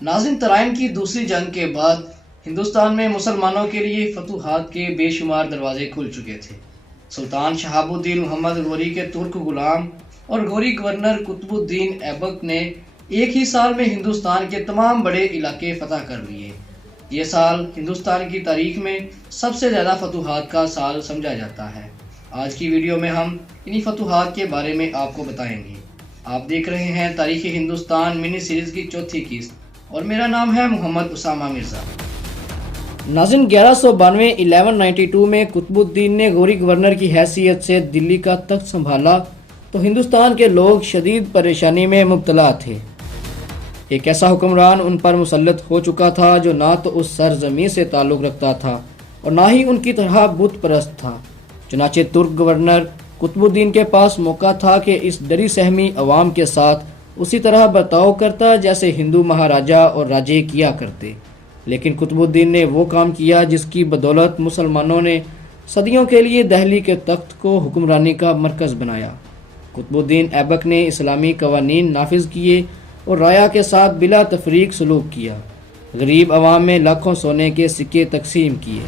ناظرین، ترائن کی دوسری جنگ کے بعد ہندوستان میں مسلمانوں کے لیے فتوحات کے بے شمار دروازے کھل چکے تھے۔ سلطان شہاب الدین محمد غوری کے ترک غلام اور غوری گورنر قطب الدین ایبک نے ایک ہی سال میں ہندوستان کے تمام بڑے علاقے فتح کر لیے۔ یہ سال ہندوستان کی تاریخ میں سب سے زیادہ فتوحات کا سال سمجھا جاتا ہے۔ آج کی ویڈیو میں ہم انہی فتوحات کے بارے میں آپ کو بتائیں گے۔ آپ دیکھ رہے ہیں تاریخ ہندوستان منی سیریز کی چوتھی قسط اور میرا نام ہے محمد اسامہ مرزا۔ ناظرین، 1192 میں قطب الدین نے غوری گورنر کی حیثیت سے دلی کا تخت سنبھالا تو ہندوستان کے لوگ شدید پریشانی میں مبتلا تھے۔ ایک ایسا حکمران ان پر مسلط ہو چکا تھا جو نہ تو اس سرزمین سے تعلق رکھتا تھا اور نہ ہی ان کی طرح بت پرست تھا۔ چنانچہ ترک گورنر قطب الدین کے پاس موقع تھا کہ اس ڈری سہمی عوام کے ساتھ اسی طرح برتاؤ کرتا جیسے ہندو مہاراجا اور راجے کیا کرتے، لیکن قطب الدین نے وہ کام کیا جس کی بدولت مسلمانوں نے صدیوں کے لیے دہلی کے تخت کو حکمرانی کا مرکز بنایا۔ قطب الدین ایبک نے اسلامی قوانین نافذ کیے اور رایا کے ساتھ بلا تفریق سلوک کیا، غریب عوام میں لاکھوں سونے کے سکے تقسیم کیے۔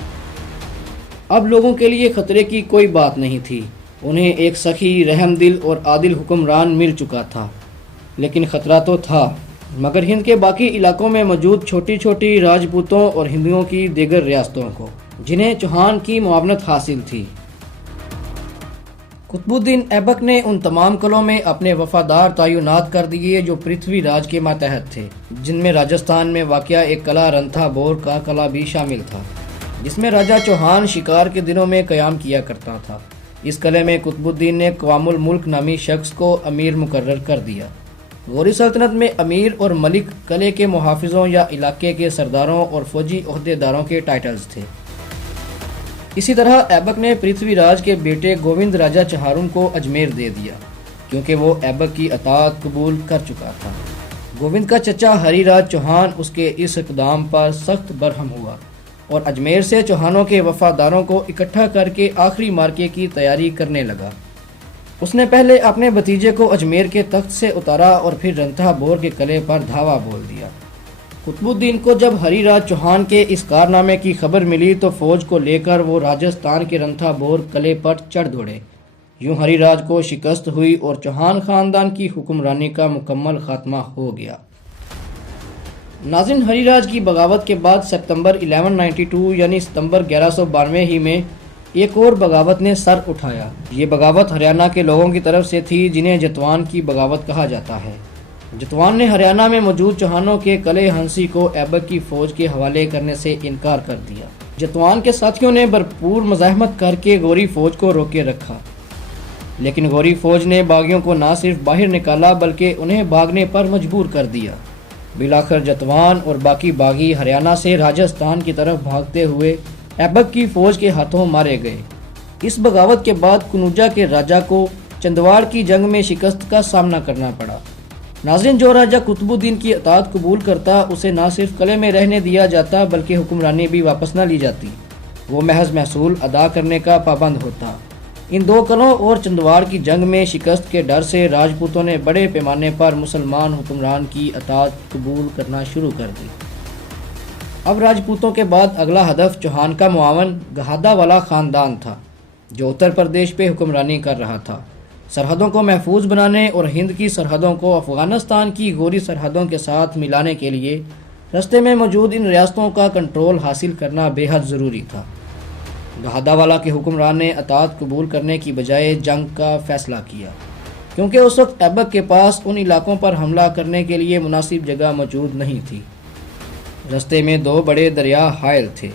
اب لوگوں کے لیے خطرے کی کوئی بات نہیں تھی، انہیں ایک سخی، رحم دل اور عادل حکمران مل چکا تھا۔ لیکن خطرہ تو تھا، مگر ہند کے باقی علاقوں میں موجود چھوٹی چھوٹی راجپوتوں اور ہندوؤں کی دیگر ریاستوں کو، جنہیں چوہان کی معاونت حاصل تھی۔ قطب الدین ایبک نے ان تمام قلعوں میں اپنے وفادار تعینات کر دیے جو پرتھوی راج کے ماتحت تھے، جن میں راجستھان میں واقع ایک قلعہ رنتھا بور کا قلعہ بھی شامل تھا، جس میں راجہ چوہان شکار کے دنوں میں قیام کیا کرتا تھا۔ اس قلعے میں قطب الدین نے قوام الملک نامی شخص کو امیر مقرر کر دیا۔ غوری سلطنت میں امیر اور ملک قلعے کے محافظوں یا علاقے کے سرداروں اور فوجی عہدیداروں کے ٹائٹلز تھے۔ اسی طرح ایبک نے پرتھوی راج کے بیٹے گووند راجہ چہارم کو اجمیر دے دیا، کیونکہ وہ ایبک کی اطاعت قبول کر چکا تھا۔ گووند کا چچا ہری راج چوہان اس کے اس اقدام پر سخت برہم ہوا اور اجمیر سے چوہانوں کے وفاداروں کو اکٹھا کر کے آخری مارکے کی تیاری کرنے لگا۔ اس نے پہلے اپنے بھتیجے کو اجمیر کے تخت سے اتارا اور پھر رنتھا بور کے قلعے پر دھاوا بول دیا۔ قطب الدین کو جب ہری راج چوہان کے اس کارنامے کی خبر ملی تو فوج کو لے کر وہ راجستھان کے رنتھا بور قلعے پر چڑھ دوڑے۔ یوں ہری راج کو شکست ہوئی اور چوہان خاندان کی حکمرانی کا مکمل خاتمہ ہو گیا۔ ناظرین، ہری راج کی بغاوت کے بعد ستمبر 1192 یعنی ستمبر 1192 ہی میں ایک اور بغاوت نے سر اٹھایا۔ یہ بغاوت ہریانہ کے لوگوں کی طرف سے تھی، جنہیں جتوان کی بغاوت کہا جاتا ہے۔ جتوان نے ہریانہ میں موجود چوہانوں کے قلعے ہنسی کو ایبک کی فوج کے حوالے کرنے سے انکار کر دیا۔ جتوان کے ساتھیوں نے بھرپور مزاحمت کر کے غوری فوج کو روکے رکھا، لیکن غوری فوج نے باغیوں کو نہ صرف باہر نکالا بلکہ انہیں بھاگنے پر مجبور کر دیا۔ بالآخر جتوان اور باقی باغی ہریانہ سے راجستھان کی طرف بھاگتے ہوئے ایبک کی فوج کے ہاتھوں مارے گئے۔ اس بغاوت کے بعد کنوجا کے راجہ کو چندواڑ کی جنگ میں شکست کا سامنا کرنا پڑا۔ ناظرین، جو راجہ قطب الدین کی اطاعت قبول کرتا اسے نہ صرف قلعے میں رہنے دیا جاتا بلکہ حکمرانی بھی واپس نہ لی جاتی، وہ محض محصول ادا کرنے کا پابند ہوتا۔ ان دو قلعوں اور چندواڑ کی جنگ میں شکست کے ڈر سے راجپوتوں نے بڑے پیمانے پر مسلمان حکمران کی اطاعت قبول کرنا شروع کر دی۔ اب راجپوتوں کے بعد اگلا ہدف چوہان کا معاون گہادا والا خاندان تھا، جو اتر پردیش پہ حکمرانی کر رہا تھا۔ سرحدوں کو محفوظ بنانے اور ہند کی سرحدوں کو افغانستان کی غوری سرحدوں کے ساتھ ملانے کے لیے راستے میں موجود ان ریاستوں کا کنٹرول حاصل کرنا بے حد ضروری تھا۔ گہادا والا کے حکمران نے اطاعت قبول کرنے کی بجائے جنگ کا فیصلہ کیا، کیونکہ اس وقت ایبک کے پاس ان علاقوں پر حملہ کرنے کے لیے مناسب جگہ موجود نہیں تھی۔ راستے میں دو بڑے دریا حائل تھے،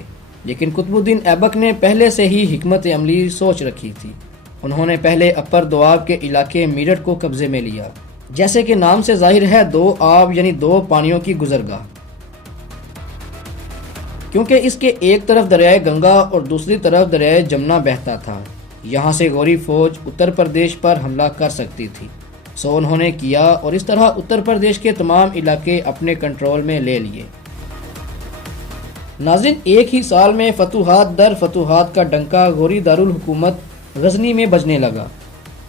لیکن قطب الدین ایبک نے پہلے سے ہی حکمت عملی سوچ رکھی تھی۔ انہوں نے پہلے اپر دوآب کے علاقے میرٹھ کو قبضے میں لیا، جیسے کہ نام سے ظاہر ہے، دو آب یعنی دو پانیوں کی گزرگاہ، کیونکہ اس کے ایک طرف دریائے گنگا اور دوسری طرف دریائے جمنا بہتا تھا۔ یہاں سے غوری فوج اتر پردیش پر حملہ کر سکتی تھی، سو انہوں نے کیا اور اس طرح اتر پردیش کے تمام علاقے اپنے کنٹرول میں لے لیے۔ ناظرین، ایک ہی سال میں فتوحات در فتوحات کا ڈنکا غوری دارالحکومت غزنی میں بجنے لگا،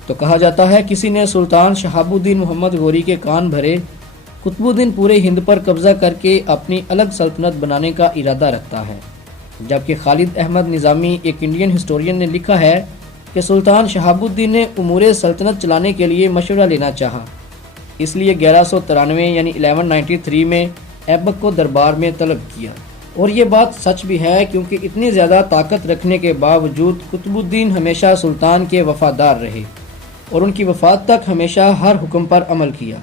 تو کہا جاتا ہے کسی نے سلطان شہاب الدین محمد غوری کے کان بھرے۔ قطب الدین پورے ہند پر قبضہ کر کے اپنی الگ سلطنت بنانے کا ارادہ رکھتا ہے، جبکہ خالد احمد نظامی ایک انڈین ہسٹورین نے لکھا ہے کہ سلطان شہاب الدین نے امور سلطنت چلانے کے لیے مشورہ لینا چاہا، اس لیے 1193 یعنی 1193 میں ایبک کو دربار میں طلب کیا۔ اور یہ بات سچ بھی ہے، کیونکہ اتنی زیادہ طاقت رکھنے کے باوجود قطب الدین ہمیشہ سلطان کے وفادار رہے اور ان کی وفات تک ہمیشہ ہر حکم پر عمل کیا،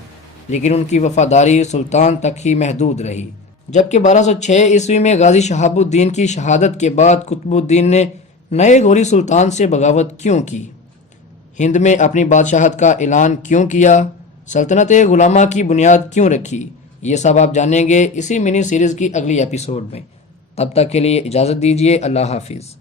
لیکن ان کی وفاداری سلطان تک ہی محدود رہی۔ جبکہ 1206 عیسوی میں غازی شہاب الدین کی شہادت کے بعد قطب الدین نے نئے غوری سلطان سے بغاوت کیوں کی، ہند میں اپنی بادشاہت کا اعلان کیوں کیا، سلطنت غلامہ کی بنیاد کیوں رکھی، یہ سب آپ جانیں گے اسی منی سیریز کی اگلی ایپیسوڈ میں۔ تب تک کے لیے اجازت دیجیے، اللہ حافظ۔